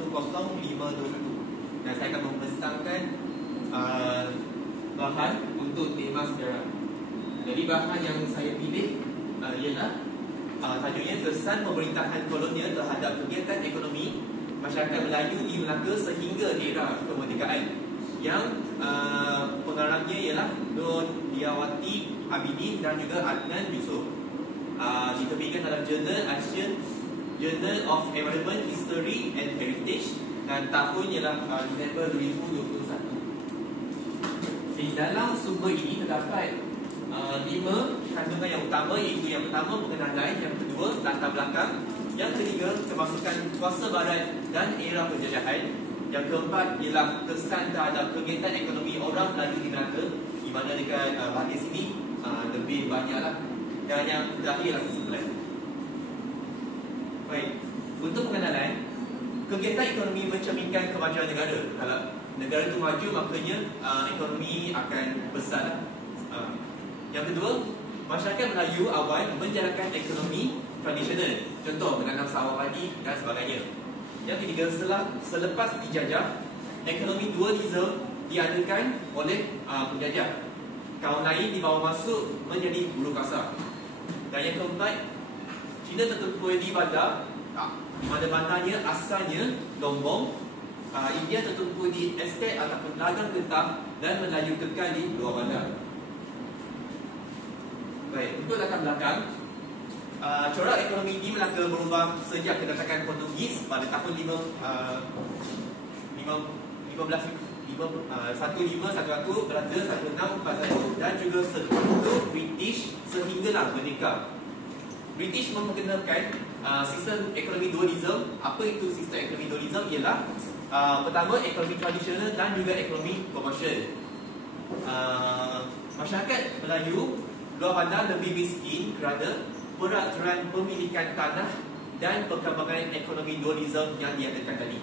10521. Dan saya akan membentangkan bahan untuk tema sejarah. Jadi bahan yang saya pilih ialah tajuknya kesan pemerintahan kolonial terhadap kegiatan ekonomi masyarakat Melayu di Melaka sehingga era kemerdekaan. Yang pengarangnya ialah Nur Diyawati Abidin dan juga Adnan Yusof. Diterbitkan dalam jurnal Action, Journal of Environment, History and Heritage, dan tahun ialah Disember 2021. Di dalam sumber ini terdapat 5 kandungan yang utama, iaitu yang pertama pengenalan, yang kedua latar belakang, yang ketiga kemasukan kuasa barat dan era penjajahan, yang keempat ialah kesan terhadap kegiatan ekonomi orang Melayu di Melaka, di mana dekat bahagian sini lebih banyaklah, dan yang terakhir ialah kesimpulan. Baik, untuk pengenalan, kegiatan ekonomi mencerminkan kemajuan negara. Kalau negara itu maju, maknanya ekonomi akan besar. Yang kedua, masyarakat Melayu awal menjalankan ekonomi tradisional, contoh menanam sawah padi dan sebagainya. Yang ketiga, selepas dijajah, ekonomi dualisme diadakan oleh penjajah. Kaum lain dibawa masuk menjadi buruh kasar. Dan yang keempat, Cina tertumpu di bandar, di mana bandarnya asalnya Lombong. India tertumpu di estet ataupun ladang getah, dan Melayu kekal di luar bandar. Baik, untuk latar belakang, corak ekonomi di Melaka berubah sejak kedatangan Portugis pada tahun 1511, Belanda 1641, dan juga setelah British sehinggalah merdeka. British memperkenalkan sistem ekonomi dualisme. Apa itu sistem ekonomi dualisme? Ialah pertama, ekonomi tradisional dan juga ekonomi komersial. Masyarakat Melayu luar bandar lebih miskin kerana peraturan pemilikan tanah dan perkembangan ekonomi dualisme yang diadakan tadi.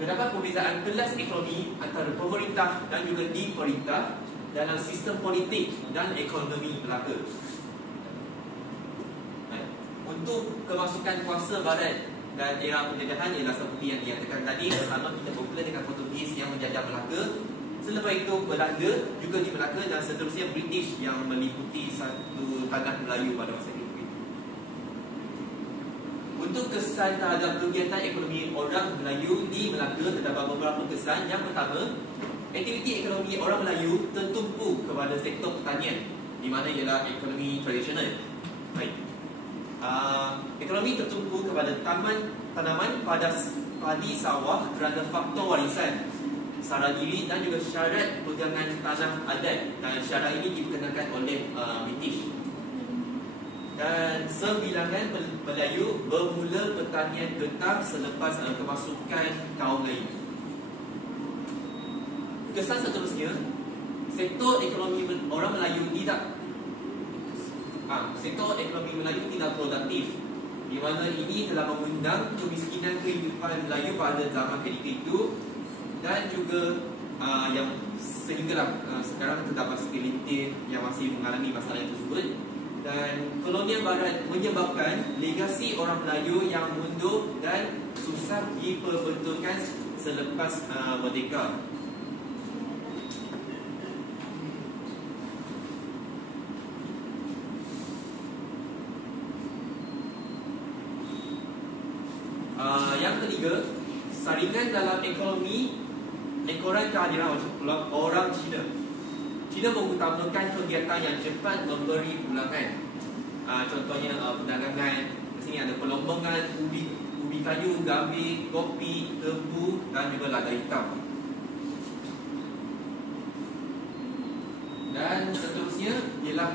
Terdapat perbezaan kelas ekonomi antara pemerintah dan juga diperintah dalam sistem politik dan ekonomi Melaka. Untuk kemasukan kuasa barat dan era penjajahan ialah seperti yang dinyatakan tadi. Pertama, kita bermula dengan Portugis yang menjajah Melaka. Selepas itu Belanda juga di Melaka, dan seterusnya British yang meliputi satu tanah Melayu pada masa itu. Untuk kesan terhadap kegiatan ekonomi orang Melayu di Melaka, terdapat beberapa kesan. Yang pertama, aktiviti ekonomi orang Melayu tertumpu kepada sektor pertanian, di mana ialah ekonomi tradisional. Baik. Ekonomi tertumpu kepada tanaman padi sawah kerana faktor warisan, sara diri dan juga syarat pegangan tanah adat, dan syarat ini diperkenalkan oleh British. Dan sebilangan Melayu bermula pertanian getah selepas kemasukan kaum lain. Kesan seterusnya, sektor ekonomi orang Melayu tidak produktif, di mana ini telah mengundang kemiskinan kehidupan Melayu pada zaman ketika itu, dan juga yang sehinggalah sekarang terdapat segelintir yang masih mengalami masalah tersebut. Dan kolonial barat menyebabkan legasi orang Melayu yang mundur dan susah diperbetulkan selepas merdeka. Yang ketiga, saringan dalam ekonomi ekoran kehadiran orang Cina. Cina mengutamakan kegiatan yang cepat memberi pulangan. Contohnya perdagangan. Di sini ada pelombangan, ubi kayu, gambir, kopi, tebu dan juga lada hitam. Dan seterusnya ialah